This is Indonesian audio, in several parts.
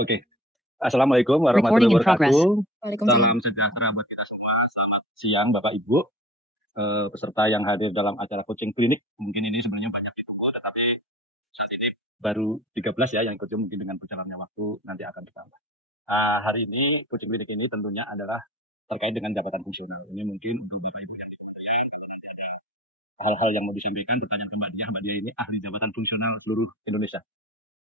Oke. Assalamualaikum warahmatullahi wabarakatuh. Salam sejahtera buat kita semua. Selamat siang Bapak Ibu. Peserta yang hadir dalam acara coaching klinik. Mungkin ini sebenarnya banyak ditunggu, tetapi saat ini baru 13 ya yang ikut, mungkin dengan berjalannya waktu nanti akan bertambah. Hari ini coaching klinik ini tentunya adalah terkait dengan jabatan fungsional. Ini mungkin untuk Bapak Ibu yang hal-hal yang mau disampaikan, pertanyaan ke Mbak Dia ini ahli jabatan fungsional seluruh Indonesia.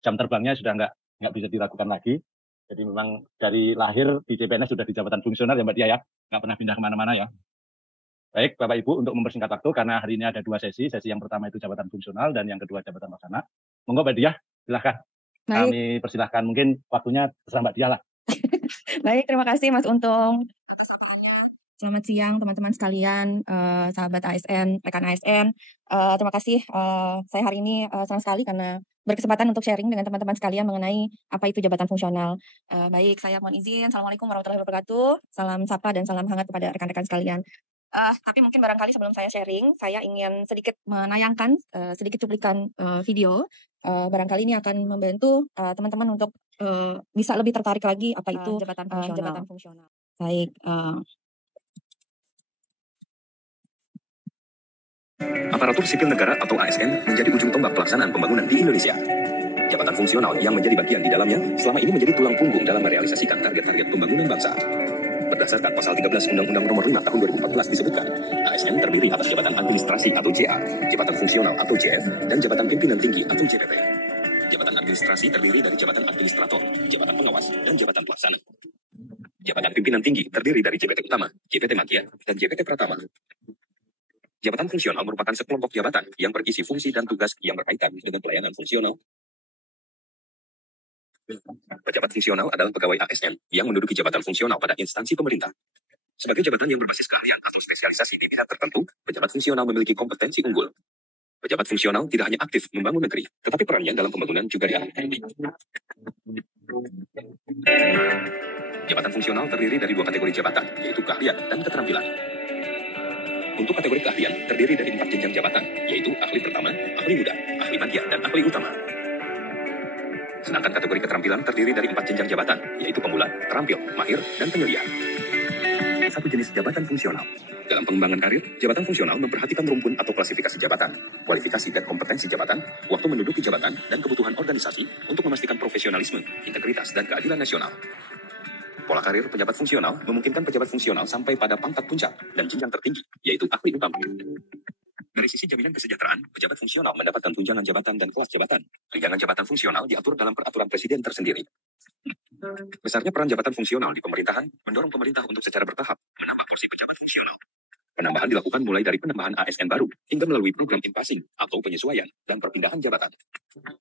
Jam terbangnya sudah nggak bisa dilakukan lagi. Jadi memang dari lahir di CPNS sudah di jabatan fungsional ya Mbak Dia ya, nggak pernah pindah kemana-mana ya. Baik Bapak Ibu, untuk mempersingkat waktu, karena hari ini ada 2 sesi. Sesi yang pertama itu jabatan fungsional dan yang kedua jabatan pelaksana. Monggo Mbak Dia, silahkan. Baik. Kami persilahkan, mungkin waktunya terserah Mbak Dia lah. Baik, terima kasih Mas Untung. Selamat siang teman-teman sekalian, sahabat ASN, rekan ASN. Terima kasih, saya hari ini senang sekali karena berkesempatan untuk sharing dengan teman-teman sekalian mengenai apa itu jabatan fungsional. Baik, saya mohon izin. Assalamualaikum warahmatullahi wabarakatuh. Salam sapa dan salam hangat kepada rekan-rekan sekalian. Tapi mungkin barangkali sebelum saya sharing, saya ingin sedikit menayangkan sedikit cuplikan video. Barangkali ini akan membantu teman-teman untuk bisa lebih tertarik lagi apa itu jabatan fungsional. Baik. Aparatur Sipil Negara atau ASN menjadi ujung tombak pelaksanaan pembangunan di Indonesia. Jabatan fungsional yang menjadi bagian di dalamnya selama ini menjadi tulang punggung dalam merealisasikan target-target pembangunan bangsa. Berdasarkan pasal 13 Undang-Undang Nomor 5 Tahun 2014 disebutkan, ASN terdiri atas jabatan administrasi atau JA, jabatan fungsional atau JF, dan jabatan pimpinan tinggi atau JPT. Jabatan administrasi terdiri dari jabatan administrator, jabatan pengawas, dan jabatan pelaksana. Jabatan pimpinan tinggi terdiri dari JPT Utama, JPT Madya, dan JPT Pratama. Jabatan fungsional merupakan sekelompok jabatan yang berisi fungsi dan tugas yang berkaitan dengan pelayanan fungsional. Pejabat fungsional adalah pegawai ASN yang menduduki jabatan fungsional pada instansi pemerintah. Sebagai jabatan yang berbasis keahlian atau spesialisasi di bidang tertentu, pejabat fungsional memiliki kompetensi unggul. Pejabat fungsional tidak hanya aktif membangun negeri, tetapi perannya dalam pembangunan juga dianggap penting. Jabatan fungsional terdiri dari 2 kategori jabatan, yaitu keahlian dan keterampilan. Untuk kategori keahlian terdiri dari 4 jenjang jabatan, yaitu ahli pertama, ahli muda, ahli madya, dan ahli utama. Sedangkan kategori keterampilan terdiri dari 4 jenjang jabatan, yaitu pemula, terampil, mahir, dan penyelia. Satu jenis jabatan fungsional. Dalam pengembangan karir, jabatan fungsional memperhatikan rumpun atau klasifikasi jabatan, kualifikasi dan kompetensi jabatan, waktu menduduki jabatan, dan kebutuhan organisasi untuk memastikan profesionalisme, integritas, dan keadilan nasional. Pola karir pejabat fungsional memungkinkan pejabat fungsional sampai pada pangkat puncak dan jenjang tertinggi, yaitu ahli utama. Dari sisi jaminan kesejahteraan, pejabat fungsional mendapatkan tunjangan jabatan dan kelas jabatan. Tunjangan jabatan fungsional diatur dalam peraturan presiden tersendiri. Besarnya peran jabatan fungsional di pemerintahan mendorong pemerintah untuk secara bertahap menambah porsi pejabat fungsional. Penambahan dilakukan mulai dari penambahan ASN baru hingga melalui program impasing atau penyesuaian dan perpindahan jabatan.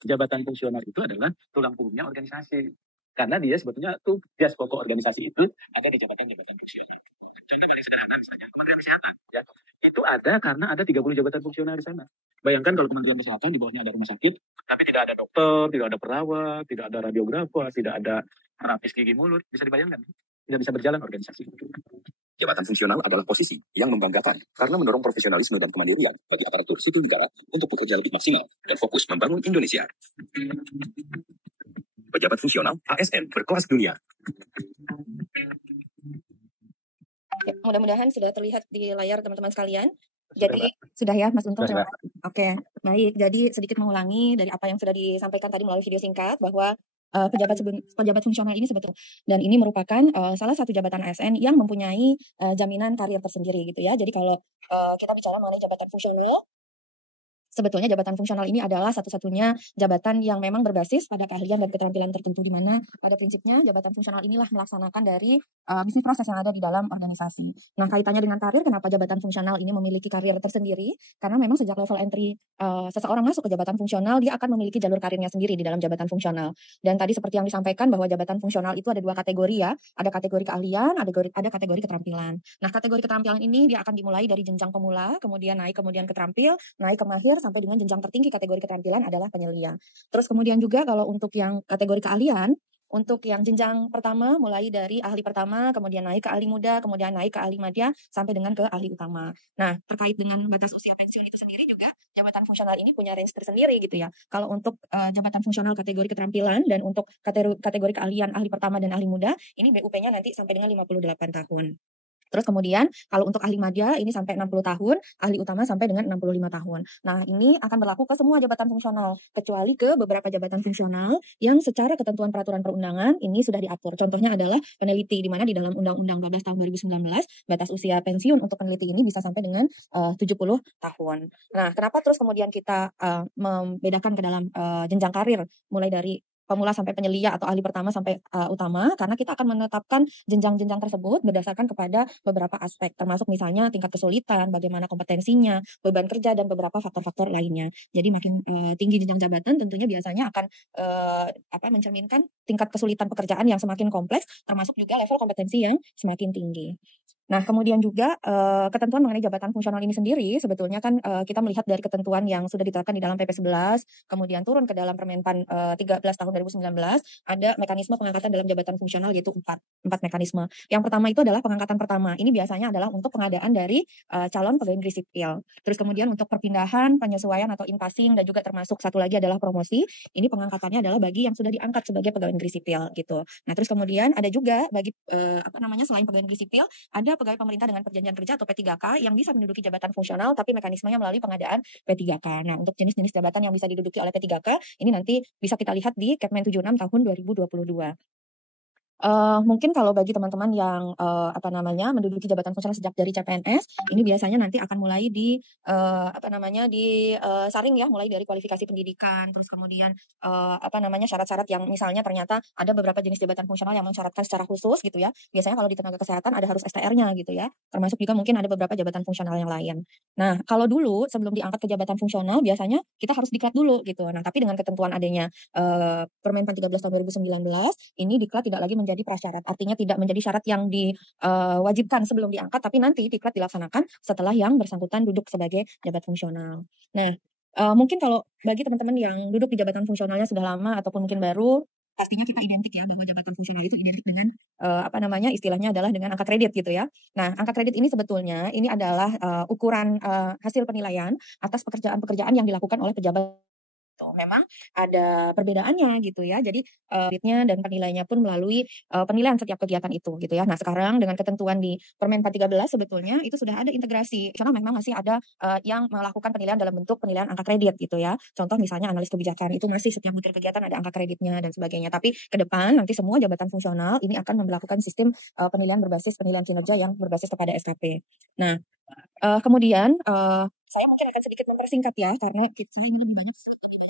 Jabatan fungsional itu adalah tulang punggungnya organisasi. Karena dia sebetulnya tugas pokok organisasi itu ada di jabatan-jabatan fungsional. Contoh paling sederhana misalnya Kementerian Kesehatan. Ya, itu ada karena ada 30 jabatan fungsional di sana. Bayangkan kalau Kementerian Kesehatan di bawahnya ada rumah sakit, tapi tidak ada dokter, tidak ada perawat, tidak ada radiografer, tidak ada terapis gigi mulut. Bisa dibayangkan? Tidak bisa berjalan organisasi itu. Jabatan fungsional adalah posisi yang membanggakan karena mendorong profesionalisme dan kemandirian bagi aparatur sipil negara untuk bekerja lebih maksimal dan fokus membangun Indonesia. Pejabat fungsional ASN berkelas dunia. Ya, mudah-mudahan sudah terlihat di layar teman-teman sekalian. Jadi sudah ya Mas Untung. Oke, baik. Jadi sedikit mengulangi dari apa yang sudah disampaikan tadi melalui video singkat bahwa pejabat fungsional ini sebetulnya dan ini merupakan salah satu jabatan ASN yang mempunyai jaminan karir tersendiri gitu ya. Jadi kalau kita bicara mengenai jabatan fungsional, sebetulnya jabatan fungsional ini adalah satu-satunya jabatan yang memang berbasis pada keahlian dan keterampilan tertentu, di mana pada prinsipnya jabatan fungsional inilah melaksanakan dari bisnis proses yang ada di dalam organisasi. Nah, kaitannya dengan karir, kenapa jabatan fungsional ini memiliki karir tersendiri? Karena memang sejak level entry seseorang masuk ke jabatan fungsional, dia akan memiliki jalur karirnya sendiri di dalam jabatan fungsional. Dan tadi seperti yang disampaikan bahwa jabatan fungsional itu ada 2 kategori ya, ada kategori keahlian, ada kategori keterampilan. Nah, kategori keterampilan ini dia akan dimulai dari jenjang pemula, kemudian naik, kemudian keterampil, naik ke mahir, sampai dengan jenjang tertinggi kategori keterampilan adalah penyelia. Terus kemudian juga kalau untuk yang kategori keahlian, untuk yang jenjang pertama mulai dari ahli pertama, kemudian naik ke ahli muda, kemudian naik ke ahli madya, sampai dengan ke ahli utama. Nah, terkait dengan batas usia pensiun itu sendiri juga, jabatan fungsional ini punya range tersendiri gitu ya. Kalau untuk jabatan fungsional kategori keterampilan dan untuk kategori keahlian ahli pertama dan ahli muda, ini BUP-nya nanti sampai dengan 58 tahun. Terus kemudian kalau untuk ahli madya ini sampai 60 tahun, ahli utama sampai dengan 65 tahun. Nah, ini akan berlaku ke semua jabatan fungsional, kecuali ke beberapa jabatan fungsional yang secara ketentuan peraturan perundangan ini sudah diatur. Contohnya adalah peneliti, di mana di dalam Undang-Undang 12 tahun 2019, batas usia pensiun untuk peneliti ini bisa sampai dengan 70 tahun. Nah, kenapa terus kemudian kita membedakan ke dalam jenjang karir, mulai dari pemula sampai penyelia atau ahli pertama sampai utama, karena kita akan menetapkan jenjang-jenjang tersebut berdasarkan kepada beberapa aspek, termasuk misalnya tingkat kesulitan, bagaimana kompetensinya, beban kerja, dan beberapa faktor-faktor lainnya. Jadi makin tinggi jenjang jabatan tentunya biasanya akan mencerminkan tingkat kesulitan pekerjaan yang semakin kompleks, termasuk juga level kompetensi yang semakin tinggi. Nah, kemudian juga ketentuan mengenai jabatan fungsional ini sendiri sebetulnya kan kita melihat dari ketentuan yang sudah ditetapkan di dalam PP 11, kemudian turun ke dalam Permenpan 13 tahun 2019, ada mekanisme pengangkatan dalam jabatan fungsional yaitu 4 mekanisme. Yang pertama itu adalah pengangkatan pertama. Ini biasanya adalah untuk pengadaan dari calon pegawai negeri sipil. Terus kemudian untuk perpindahan, penyesuaian atau in-passing, dan juga termasuk satu lagi adalah promosi. Ini pengangkatannya adalah bagi yang sudah diangkat sebagai pegawai negeri sipil gitu. Nah, terus kemudian ada juga bagi selain pegawai negeri sipil, ada pegawai pemerintah dengan perjanjian kerja atau P3K yang bisa menduduki jabatan fungsional tapi mekanismenya melalui pengadaan P3K. Nah, untuk jenis-jenis jabatan yang bisa diduduki oleh P3K ini nanti bisa kita lihat di Kepmen 76 tahun 2022. Mungkin kalau bagi teman-teman yang menduduki jabatan fungsional sejak dari CPNS, ini biasanya nanti akan mulai saring ya, mulai dari kualifikasi pendidikan, terus kemudian syarat-syarat yang misalnya ternyata ada beberapa jenis jabatan fungsional yang mensyaratkan secara khusus gitu ya. Biasanya kalau di tenaga kesehatan ada harus STR-nya gitu ya. Termasuk juga mungkin ada beberapa jabatan fungsional yang lain. Nah, kalau dulu sebelum diangkat ke jabatan fungsional biasanya kita harus diklat dulu gitu. Nah, tapi dengan ketentuan adanya Permenpan 13 tahun 2019, ini diklat tidak lagi menjadi prasyarat. Artinya tidak menjadi syarat yang diwajibkan sebelum diangkat, tapi nanti diklat dilaksanakan setelah yang bersangkutan duduk sebagai jabat fungsional. Nah, mungkin kalau bagi teman-teman yang duduk di jabatan fungsionalnya sudah lama ataupun mungkin baru, pastinya kita identik ya bahwa jabatan fungsional itu identik dengan istilahnya adalah dengan angka kredit gitu ya. Nah, angka kredit ini sebetulnya ini adalah ukuran hasil penilaian atas pekerjaan-pekerjaan yang dilakukan oleh pejabat. Memang ada perbedaannya gitu ya. Jadi kreditnya dan penilaiannya pun melalui penilaian setiap kegiatan itu gitu ya. Nah, sekarang dengan ketentuan di Permenpan 13 sebetulnya itu sudah ada integrasi. Karena memang masih ada yang melakukan penilaian dalam bentuk penilaian angka kredit gitu ya. Contoh misalnya analis kebijakan itu masih setiap butir kegiatan ada angka kreditnya dan sebagainya. Tapi ke depan nanti semua jabatan fungsional ini akan melakukan sistem penilaian berbasis penilaian kinerja yang berbasis kepada SKP. Nah, kemudian saya mungkin akan sedikit mempersingkat ya, karena saya ingin lebih banyak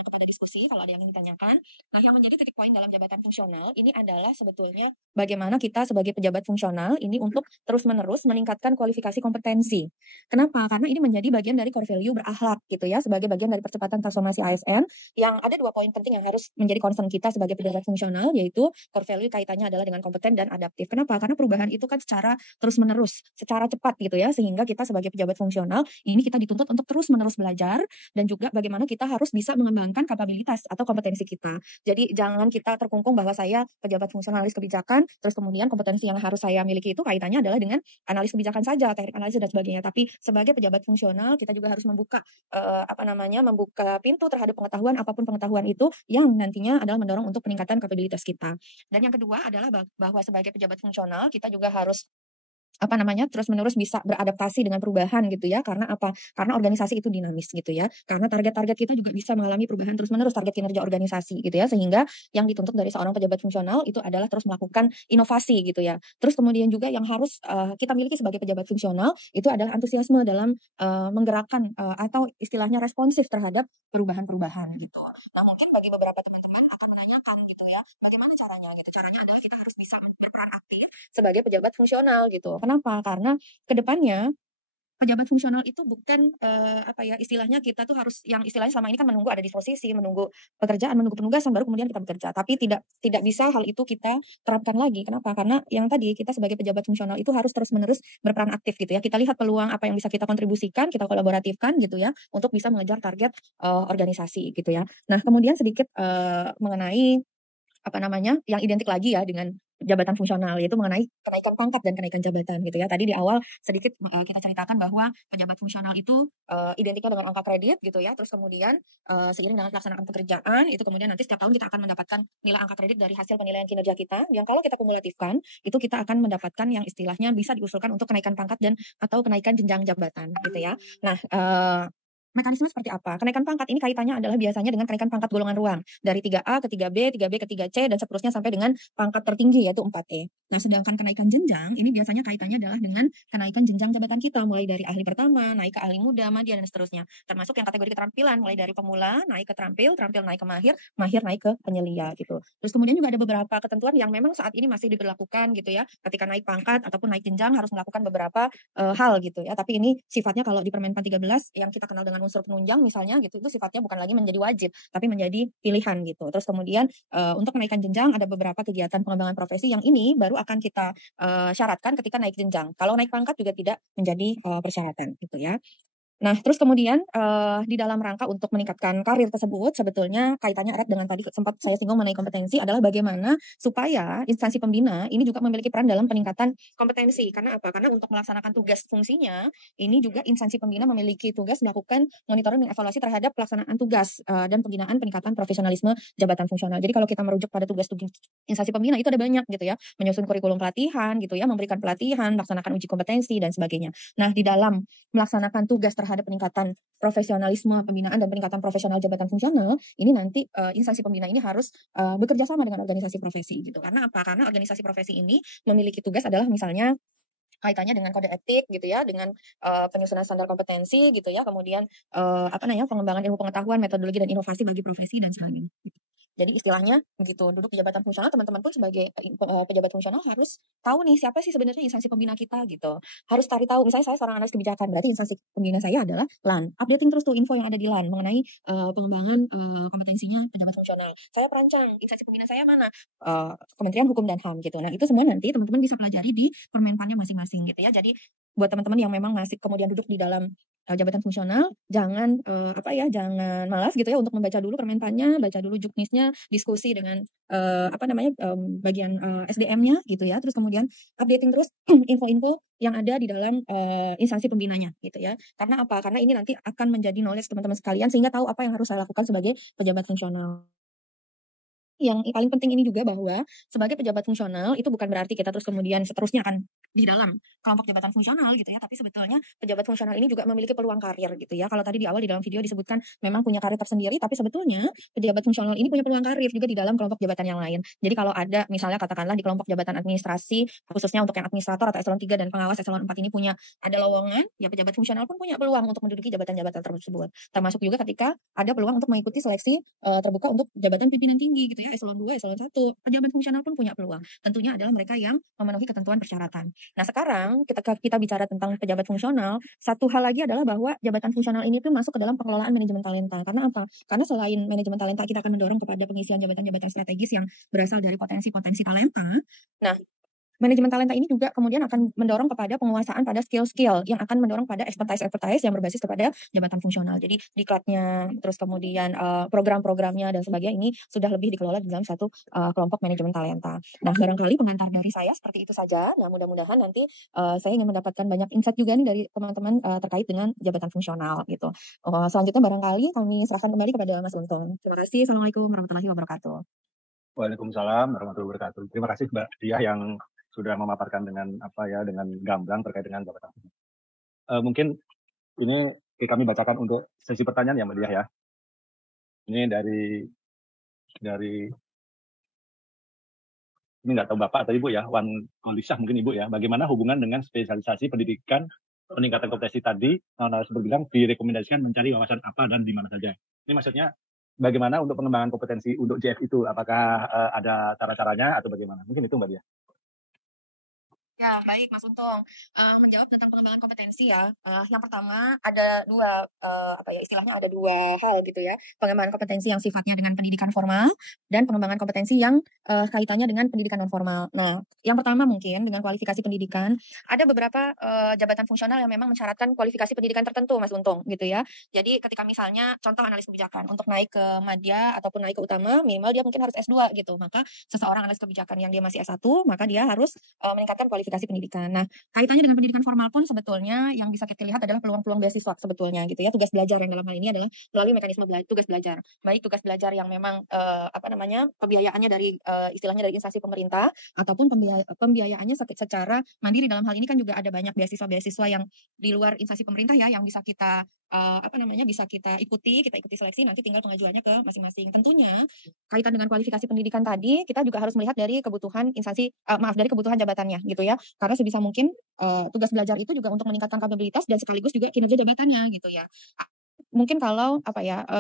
kepada diskusi kalau ada yang ingin ditanyakan. Nah, yang menjadi titik poin dalam jabatan fungsional ini adalah sebetulnya bagaimana kita sebagai pejabat fungsional ini untuk terus-menerus meningkatkan kualifikasi kompetensi. Kenapa? Karena ini menjadi bagian dari core value berakhlak gitu ya, sebagai bagian dari percepatan transformasi ASN, yang ada 2 poin penting yang harus menjadi concern kita sebagai pejabat fungsional, yaitu core value kaitannya adalah dengan kompeten dan adaptif. Kenapa? Karena perubahan itu kan secara terus-menerus, secara cepat gitu ya, sehingga kita sebagai pejabat fungsional ini kita dituntut untuk terus-menerus belajar dan juga bagaimana kita harus bisa mengembangkan kapabilitas atau kompetensi kita. Jadi jangan kita terkungkung bahwa saya pejabat fungsionalis kebijakan, terus kemudian kompetensi yang harus saya miliki itu kaitannya adalah dengan analis kebijakan saja, teknik analisis dan sebagainya. Tapi sebagai pejabat fungsional kita juga harus membuka membuka pintu terhadap pengetahuan, apapun pengetahuan itu yang nantinya adalah mendorong untuk peningkatan kapabilitas kita. Dan yang kedua adalah bahwa sebagai pejabat fungsional kita juga harus terus-menerus bisa beradaptasi dengan perubahan gitu ya. Karena apa? Karena organisasi itu dinamis gitu ya. Karena target-target kita juga bisa mengalami perubahan terus-menerus, target kinerja organisasi gitu ya. Sehingga yang dituntut dari seorang pejabat fungsional itu adalah terus melakukan inovasi gitu ya. Terus kemudian juga yang harus kita miliki sebagai pejabat fungsional itu adalah antusiasme dalam menggerakkan atau istilahnya responsif terhadap perubahan-perubahan gitu. Nah, mungkin bagi beberapa teman-teman akan menanyakan gitu ya, bagaimana caranya gitu. Caranya adalah kita harus bisa berperan aktif sebagai pejabat fungsional gitu. Kenapa? Karena kedepannya pejabat fungsional itu bukan istilahnya kita tuh harus yang istilahnya selama ini kan menunggu ada disposisi, menunggu pekerjaan, menunggu penugasan baru kemudian kita bekerja. Tapi tidak bisa hal itu kita terapkan lagi. Kenapa? Karena yang tadi kita sebagai pejabat fungsional itu harus terus-menerus berperan aktif gitu ya. Kita lihat peluang apa yang bisa kita kontribusikan, kita kolaboratifkan gitu ya untuk bisa mengejar target organisasi gitu ya. Nah, kemudian sedikit mengenai yang identik lagi ya dengan jabatan fungsional, yaitu mengenai kenaikan pangkat dan kenaikan jabatan gitu ya. Tadi di awal sedikit kita ceritakan bahwa pejabat fungsional itu identiknya dengan angka kredit gitu ya. Terus kemudian seiring dengan pelaksanaan pekerjaan itu kemudian nanti setiap tahun kita akan mendapatkan nilai angka kredit dari hasil penilaian kinerja kita, yang kalau kita kumulatifkan itu kita akan mendapatkan yang istilahnya bisa diusulkan untuk kenaikan pangkat dan atau kenaikan jenjang jabatan gitu ya. Nah, mekanisme seperti apa? Kenaikan pangkat ini kaitannya adalah biasanya dengan kenaikan pangkat golongan ruang dari 3A ke 3B, 3B ke 3C, dan seterusnya sampai dengan pangkat tertinggi yaitu 4E. Nah, sedangkan kenaikan jenjang ini biasanya kaitannya adalah dengan kenaikan jenjang jabatan kita, mulai dari ahli pertama, naik ke ahli muda, madya, dan seterusnya. Termasuk yang kategori keterampilan, mulai dari pemula, naik ke terampil, terampil naik ke mahir, mahir naik ke penyelia gitu. Terus kemudian juga ada beberapa ketentuan yang memang saat ini masih diberlakukan gitu ya. Ketika naik pangkat ataupun naik jenjang harus melakukan beberapa hal gitu ya. Tapi ini sifatnya kalau di Permen 13 yang kita kenal dengan unsur penunjang misalnya gitu, itu sifatnya bukan lagi menjadi wajib tapi menjadi pilihan gitu. Terus kemudian untuk kenaikan jenjang ada beberapa kegiatan pengembangan profesi yang ini baru akan kita syaratkan ketika naik jenjang. Kalau naik pangkat juga tidak menjadi persyaratan gitu ya. Nah, terus kemudian di dalam rangka untuk meningkatkan karir tersebut, sebetulnya kaitannya erat dengan tadi sempat saya singgung mengenai kompetensi adalah bagaimana supaya instansi pembina ini juga memiliki peran dalam peningkatan kompetensi. Karena apa? Karena untuk melaksanakan tugas fungsinya, ini juga instansi pembina memiliki tugas melakukan monitoring dan evaluasi terhadap pelaksanaan tugas dan pembinaan peningkatan profesionalisme jabatan fungsional. Jadi kalau kita merujuk pada tugas-tugas instansi pembina itu ada banyak gitu ya, menyusun kurikulum pelatihan gitu ya, memberikan pelatihan, melaksanakan uji kompetensi dan sebagainya. Nah, di dalam melaksanakan tugas terhadap peningkatan profesionalisme pembinaan dan peningkatan profesional jabatan fungsional, ini nanti instansi pembina ini harus bekerja sama dengan organisasi profesi gitu. Karena apa? Karena organisasi profesi ini memiliki tugas adalah misalnya kaitannya dengan kode etik gitu ya, dengan penyusunan standar kompetensi gitu ya, kemudian pengembangan ilmu pengetahuan, metodologi dan inovasi bagi profesi dan sebagainya. Jadi istilahnya begitu, duduk di jabatan fungsional, teman-teman pun sebagai pejabat fungsional harus tahu nih siapa sih sebenarnya instansi pembina kita gitu. Harus cari tahu, misalnya saya seorang analis kebijakan, berarti instansi pembina saya adalah LAN. Updating terus tuh info yang ada di LAN mengenai pengembangan kompetensinya pejabat fungsional. Saya perancang, instansi pembina saya mana? Kementerian Hukum dan HAM gitu. Nah, itu semua nanti teman-teman bisa pelajari di permenpannya masing-masing gitu ya. Jadi buat teman-teman yang memang masih kemudian duduk di dalam jabatan fungsional, jangan jangan malas gitu ya untuk membaca dulu permenpannya, baca dulu juknisnya, diskusi dengan bagian SDM-nya gitu ya. Terus kemudian updating terus info-info yang ada di dalam instansi pembinanya gitu ya. Karena apa? Karena ini nanti akan menjadi knowledge teman-teman sekalian sehingga tahu apa yang harus saya lakukan sebagai pejabat fungsional. Yang paling penting ini juga bahwa sebagai pejabat fungsional itu bukan berarti kita terus kemudian seterusnya akan di dalam kelompok jabatan fungsional gitu ya, tapi sebetulnya pejabat fungsional ini juga memiliki peluang karir gitu ya. Kalau tadi di awal di dalam video disebutkan memang punya karir tersendiri, tapi sebetulnya pejabat fungsional ini punya peluang karir juga di dalam kelompok jabatan yang lain. Jadi kalau ada misalnya katakanlah di kelompok jabatan administrasi, khususnya untuk yang administrator atau eselon 3 dan pengawas eselon 4 ini punya ada lowongan, ya pejabat fungsional pun punya peluang untuk menduduki jabatan-jabatan tersebut. Termasuk juga ketika ada peluang untuk mengikuti seleksi terbuka untuk jabatan pimpinan tinggi gitu ya, eselon 2, eselon 1, pejabat fungsional pun punya peluang. Tentunya adalah mereka yang memenuhi ketentuan persyaratan. Nah, sekarang kita bicara tentang pejabat fungsional, satu hal lagi adalah bahwa jabatan fungsional ini tuh masuk ke dalam pengelolaan manajemen talenta. Karena apa? Karena selain manajemen talenta, kita akan mendorong kepada pengisian jabatan-jabatan strategis yang berasal dari potensi-potensi talenta. Nah, manajemen talenta ini juga kemudian akan mendorong kepada penguasaan pada skill-skill yang akan mendorong pada expertise yang berbasis kepada jabatan fungsional. Jadi diklatnya, terus kemudian program-programnya dan sebagainya ini sudah lebih dikelola di dalam satu kelompok manajemen talenta. Nah, barangkali pengantar dari saya seperti itu saja. Nah, mudah-mudahan nanti saya ingin mendapatkan banyak insight juga nih dari teman-teman terkait dengan jabatan fungsional gitu. Selanjutnya barangkali kami serahkan kembali kepada Mas Untung. Terima kasih. Assalamualaikum warahmatullahi wabarakatuh. Waalaikumsalam warahmatullahi wabarakatuh. Terima kasih Mbak Diah yang sudah memaparkan dengan dengan gamblang terkait dengan jabatan. Mungkin ini kami bacakan untuk sesi pertanyaan ya Mbak Diah ya. Ini dari ini nggak tahu Bapak atau Ibu ya, Wan Kolisah mungkin Ibu ya. Bagaimana hubungan dengan spesialisasi pendidikan peningkatan kompetensi tadi? Seperti bilang direkomendasikan mencari wawasan apa dan di mana saja. Ini maksudnya bagaimana untuk pengembangan kompetensi untuk JF itu? Apakah ada cara-caranya atau bagaimana? Mungkin itu Mbak Diah. Ya, baik Mas Untung. Menjawab tentang pengembangan kompetensi ya. Yang pertama ada dua istilahnya ada dua hal gitu ya. Pengembangan kompetensi yang sifatnya dengan pendidikan formal dan pengembangan kompetensi yang kaitannya dengan pendidikan non formal. Nah, yang pertama mungkin dengan kualifikasi pendidikan ada beberapa jabatan fungsional yang memang mensyaratkan kualifikasi pendidikan tertentu Mas Untung gitu ya. Jadi ketika misalnya contoh analis kebijakan untuk naik ke madya ataupun naik ke utama minimal dia mungkin harus S2 gitu. Maka seseorang analis kebijakan yang dia masih S1 maka dia harus meningkatkan kualifikasi pendidikan. Nah, kaitannya dengan pendidikan formal pun sebetulnya yang bisa kita lihat adalah peluang-peluang beasiswa sebetulnya gitu ya. Tugas belajar yang dalam hal ini adalah melalui mekanisme tugas belajar. Baik tugas belajar yang memang pembiayaannya dari istilahnya dari instansi pemerintah ataupun pembiayaannya secara mandiri. Dalam hal ini kan juga ada banyak beasiswa-beasiswa yang di luar instansi pemerintah ya yang bisa kita bisa kita ikuti seleksi nanti tinggal pengajuannya ke masing-masing. Tentunya kaitan dengan kualifikasi pendidikan tadi kita juga harus melihat dari kebutuhan dari kebutuhan jabatannya gitu ya. Karena sebisa mungkin tugas belajar itu juga untuk meningkatkan kapabilitas dan sekaligus juga kinerja jabatannya gitu ya. Mungkin kalau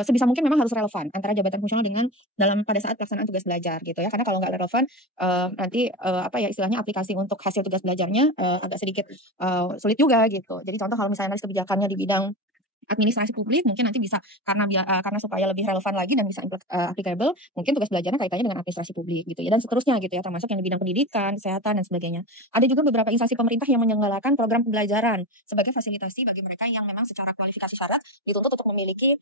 sebisa mungkin memang harus relevan antara jabatan fungsional dengan pada saat pelaksanaan tugas belajar gitu ya. Karena kalau nggak relevan nanti istilahnya aplikasi untuk hasil tugas belajarnya agak sedikit sulit juga gitu. Jadi contoh kalau misalnya analis kebijakannya di bidang administrasi publik mungkin nanti bisa karena supaya lebih relevan lagi dan bisa applicable mungkin tugas belajarnya kaitannya dengan administrasi publik gitu ya dan seterusnya gitu ya termasuk yang di bidang pendidikan, kesehatan dan sebagainya. Ada juga beberapa instansi pemerintah yang menyelenggarakan program pembelajaran sebagai fasilitasi bagi mereka yang memang secara kualifikasi syarat dituntut untuk memiliki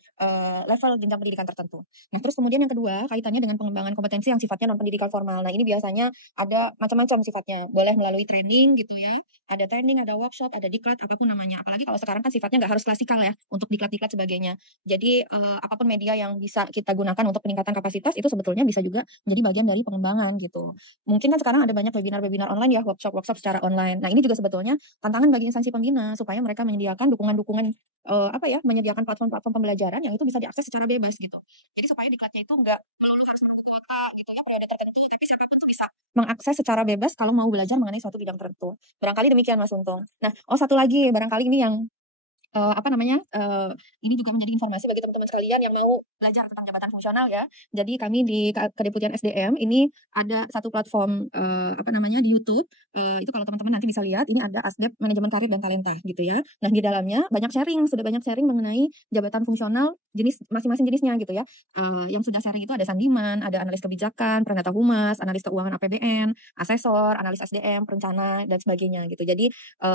level jenjang pendidikan tertentu. Nah, terus kemudian yang kedua kaitannya dengan pengembangan kompetensi yang sifatnya non pendidikan formal. Nah, ini biasanya ada macam-macam sifatnya. Boleh melalui training gitu ya. Ada training, ada workshop, ada diklat, apapun namanya. Apalagi kalau sekarang kan sifatnya nggak harus klasikal ya untuk diklat-diklat sebagainya. Jadi apapun media yang bisa kita gunakan untuk peningkatan kapasitas itu sebetulnya bisa juga menjadi bagian dari pengembangan gitu. Mungkin kan sekarang ada banyak webinar-webinar online ya, workshop secara online. Nah, ini juga sebetulnya tantangan bagi instansi pembina supaya mereka menyediakan dukungan-dukungan menyediakan platform-platform pembelajaran yang itu bisa diakses secara bebas gitu. Jadi supaya diklatnya itu enggak harus kuota gitu ya periode tertentu, tapi siapapun tuh bisa mengakses secara bebas kalau mau belajar mengenai suatu bidang tertentu. Barangkali demikian Mas Untung. Nah, satu lagi barangkali ini yang ini juga menjadi informasi bagi teman-teman sekalian yang mau belajar tentang jabatan fungsional ya. Jadi kami di Kedeputian SDM ini ada satu platform di YouTube. Itu kalau teman-teman nanti bisa lihat, ini ada Asdep Manajemen Karir dan Talenta gitu ya. Nah, di dalamnya sudah banyak sharing mengenai jabatan fungsional jenis masing-masing jenisnya gitu ya. Yang sudah sharing itu ada Sandiman, ada analis kebijakan, Pranata Humas, analis keuangan APBN, asesor, analis SDM, perencana dan sebagainya gitu. Jadi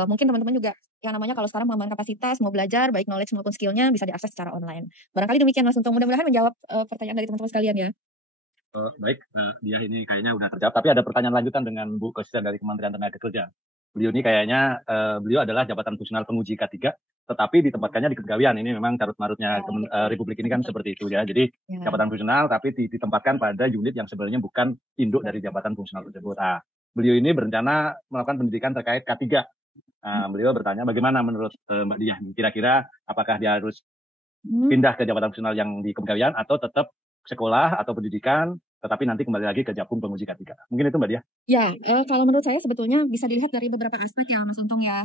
mungkin teman-teman juga yang namanya kalau sekarang pengembangan kapasitas mau belajar baik knowledge maupun skill-nya bisa diakses secara online. Barangkali demikian Mas Untung. Mudah-mudahan menjawab pertanyaan dari teman-teman sekalian ya. Baik, dia ini kayaknya udah terjawab. Tapi ada pertanyaan lanjutan dengan Bu Konsister dari Kementerian Tenaga Kerja. Beliau ini kayaknya beliau adalah jabatan fungsional penguji K3, tetapi ditempatkannya di kepegawaian. Ini memang carut-marutnya Republik ini kan seperti itu ya. Jadi jabatan fungsional tapi ditempatkan pada unit yang sebenarnya bukan induk dari jabatan fungsional tersebut. Beliau ini berencana melakukan pendidikan terkait K3. Beliau bertanya bagaimana menurut Mbak Diah, kira-kira apakah dia harus pindah ke jabatan fungsional yang di kepegawaian atau tetap sekolah atau pendidikan tetapi nanti kembali lagi ke Japung penguji K3. Mungkin itu Mbak Diah. Ya, kalau menurut saya sebetulnya bisa dilihat dari beberapa aspek ya Mas Untung ya,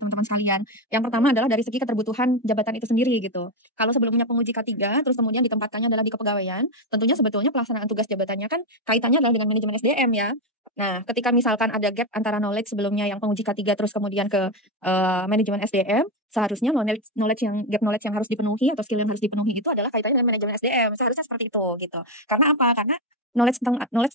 teman-teman sekalian. Yang pertama adalah dari segi keterbutuhan jabatan itu sendiri gitu. Kalau sebelumnya penguji K3 terus kemudian ditempatkannya adalah di kepegawaian, tentunya sebetulnya pelaksanaan tugas jabatannya kan kaitannya adalah dengan manajemen SDM ya. Nah, ketika misalkan ada gap antara knowledge sebelumnya yang penguji K3 terus kemudian ke manajemen SDM, seharusnya knowledge yang harus dipenuhi atau skill yang harus dipenuhi itu adalah kaitannya dengan manajemen SDM. Seharusnya seperti itu gitu. Karena apa? Karena knowledge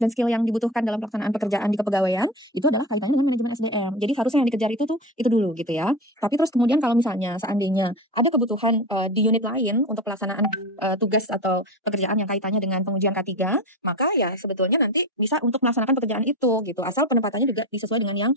dan skill yang dibutuhkan dalam pelaksanaan pekerjaan di kepegawaian itu adalah kaitannya dengan manajemen SDM. Jadi harusnya yang dikejar itu dulu gitu ya. Tapi terus kemudian kalau misalnya seandainya ada kebutuhan di unit lain untuk pelaksanaan tugas atau pekerjaan yang kaitannya dengan pengujian K3, maka ya sebetulnya nanti bisa untuk melaksanakan pekerjaan itu gitu. Asal penempatannya juga disesuai dengan yang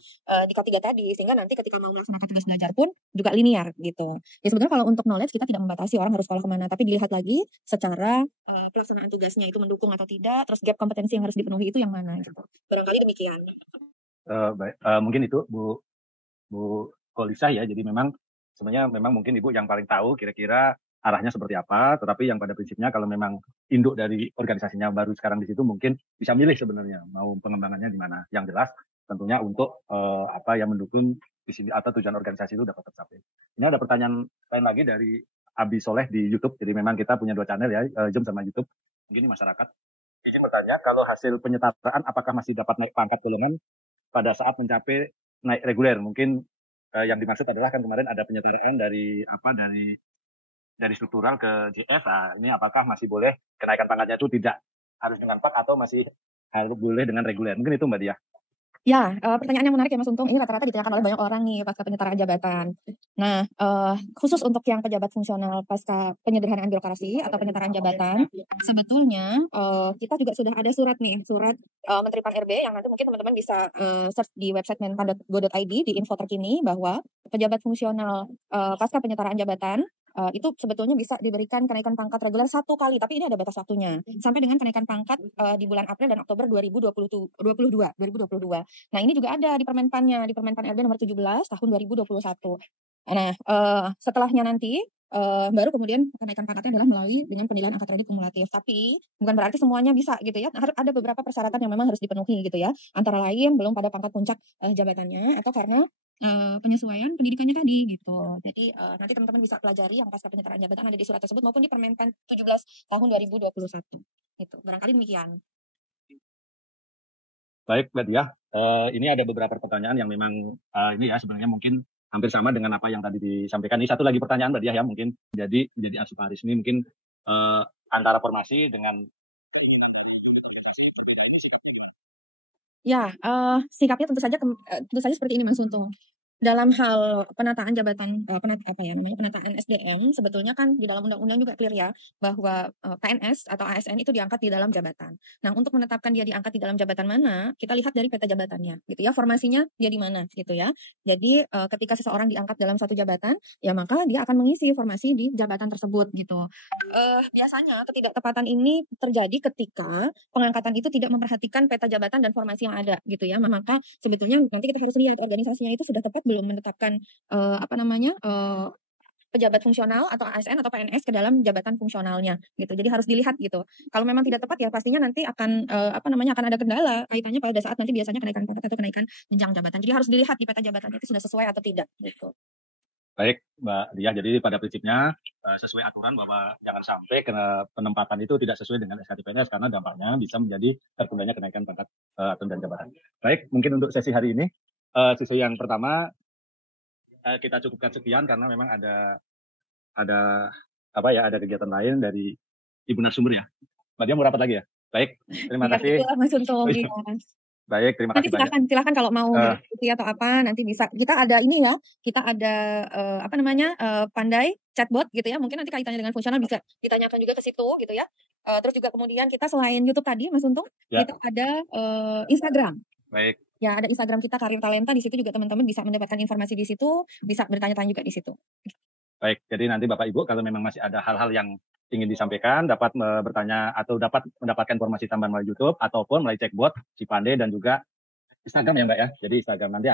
di K3 tadi sehingga nanti ketika mau melaksanakan tugas belajar pun juga linear gitu. Ya sebetulnya kalau untuk knowledge kita tidak membatasi orang harus sekolah kemana, tapi dilihat lagi secara pelaksanaan tugasnya itu mendukung atau tidak, terus gap kompetensi yang harus dipenuhi itu yang mana gitu. Barangkali demikian. Baik, mungkin itu Bu Kolisa ya. Jadi memang sebenarnya mungkin Ibu yang paling tahu kira-kira arahnya seperti apa. Tetapi yang pada prinsipnya kalau memang induk dari organisasinya baru sekarang di situ mungkin bisa milih sebenarnya mau pengembangannya di mana. Yang jelas tentunya untuk apa yang mendukung visi atau tujuan organisasi itu dapat tercapai. Ini ada pertanyaan lain lagi dari Abi Soleh di YouTube. Jadi memang kita punya 2 channel ya, Zoom sama YouTube. Mungkin di masyarakat izin bertanya, kalau hasil penyetaraan apakah masih dapat naik pangkat golongan pada saat mencapai naik reguler. Mungkin yang dimaksud adalah kan kemarin ada penyetaraan dari struktural ke JF. Nah, ini apakah masih boleh kenaikan pangkatnya itu tidak harus dengan PAK atau masih harus boleh dengan reguler? Mungkin itu Mbak Dia. Ya, pertanyaan yang menarik ya Mas Untung. Ini rata-rata ditanyakan oleh banyak orang nih pasca penyetaraan jabatan. Nah, khusus untuk yang pejabat fungsional pasca penyederhanaan birokrasi atau penyetaraan jabatan, sebetulnya kita juga sudah ada surat Menteri Pan-RB yang nanti mungkin teman-teman bisa search di website menpan.go.id di info terkini bahwa pejabat fungsional pasca penyetaraan jabatan itu sebetulnya bisa diberikan kenaikan pangkat reguler 1 kali, tapi ini ada batas waktunya sampai dengan kenaikan pangkat di bulan April dan Oktober 2022. Nah, ini juga ada di Permenpannya, di Permen Pan RB nomor 17 tahun 2021. Nah, setelahnya nanti baru kemudian kenaikan pangkatnya adalah melalui dengan penilaian angka kredit kumulatif. Tapi bukan berarti semuanya bisa gitu ya. Harus ada beberapa persyaratan yang memang harus dipenuhi gitu ya. Antara lain belum pada pangkat puncak jabatannya atau karena penyesuaian pendidikannya tadi gitu. Jadi nanti teman-teman bisa pelajari yang pasca penyetaraan jabatan ada di surat tersebut maupun di Permenpan 17 tahun 2021. Gitu. Barangkali demikian. Baik, Mbak Dia. Ini ada beberapa pertanyaan yang memang ini ya sebenarnya mungkin hampir sama dengan apa yang tadi disampaikan. Ini satu lagi pertanyaan Mbak Dia ya mungkin jadi aksesoris ini mungkin antara formasi dengan ya sikapnya tentu saja seperti ini Mas Untung. Dalam hal penataan jabatan penataan SDM sebetulnya kan di dalam undang-undang juga clear ya bahwa PNS atau ASN itu diangkat di dalam jabatan. Nah, untuk menetapkan dia diangkat di dalam jabatan mana, kita lihat dari peta jabatannya gitu ya, formasinya dia di mana gitu ya. Jadi ketika seseorang diangkat dalam satu jabatan, ya maka dia akan mengisi formasi di jabatan tersebut gitu. Biasanya ketidaktepatan ini terjadi ketika pengangkatan itu tidak memperhatikan peta jabatan dan formasi yang ada gitu ya. Maka sebetulnya nanti kita harus lihat organisasinya itu sudah tepat belum menetapkan pejabat fungsional atau ASN atau PNS ke dalam jabatan fungsionalnya gitu. Jadi harus dilihat gitu. Kalau memang tidak tepat ya pastinya nanti akan akan ada kendala kaitannya pada saat nanti biasanya kenaikan pangkat atau kenaikan jenjang jabatan. Jadi harus dilihat di peta jabatan itu sudah sesuai atau tidak gitu. Baik, Mbak Dia. Jadi pada prinsipnya sesuai aturan bahwa jangan sampai penempatan itu tidak sesuai dengan SKT PNS karena dampaknya bisa menjadi tertundanya kenaikan pangkat atau dan jabatan. Baik, mungkin untuk sesi hari ini sesi yang pertama kita cukupkan sekian karena memang ada kegiatan lain dari Ibu Narasumber ya. Mbak Dia mau rapat lagi ya? Baik, terima kasih. Mas Untung. Baik, terima kasih banyak. Silakan kalau mau atau apa nanti bisa. Kita ada ini ya, kita ada Pandai chatbot gitu ya. Mungkin nanti kaitannya dengan fungsional bisa ditanyakan juga ke situ gitu ya. Terus juga kemudian kita selain YouTube tadi Mas Untung, kita ada Instagram. Baik. Ya, ada Instagram kita Karir Talenta, di situ juga teman-teman bisa mendapatkan informasi di situ, bisa bertanya-tanya juga di situ. Baik, jadi nanti Bapak Ibu kalau memang masih ada hal-hal yang ingin disampaikan, dapat bertanya atau dapat mendapatkan informasi tambahan melalui YouTube ataupun melalui chatbot Cipande dan juga Instagram ya Mbak ya. Jadi Instagram nanti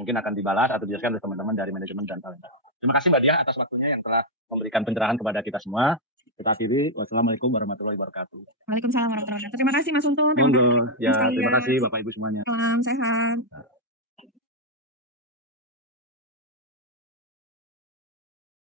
mungkin akan dibalas atau dijelaskan oleh teman-teman dari manajemen dan talenta. Terima kasih Mbak Dia atas waktunya yang telah memberikan pencerahan kepada kita semua. Kita akhiri. Wassalamualaikum warahmatullahi wabarakatuh. Waalaikumsalam warahmatullahi wabarakatuh. Terima kasih Mas Untung. Terima kasih Bapak Ibu semuanya. Salam sehat.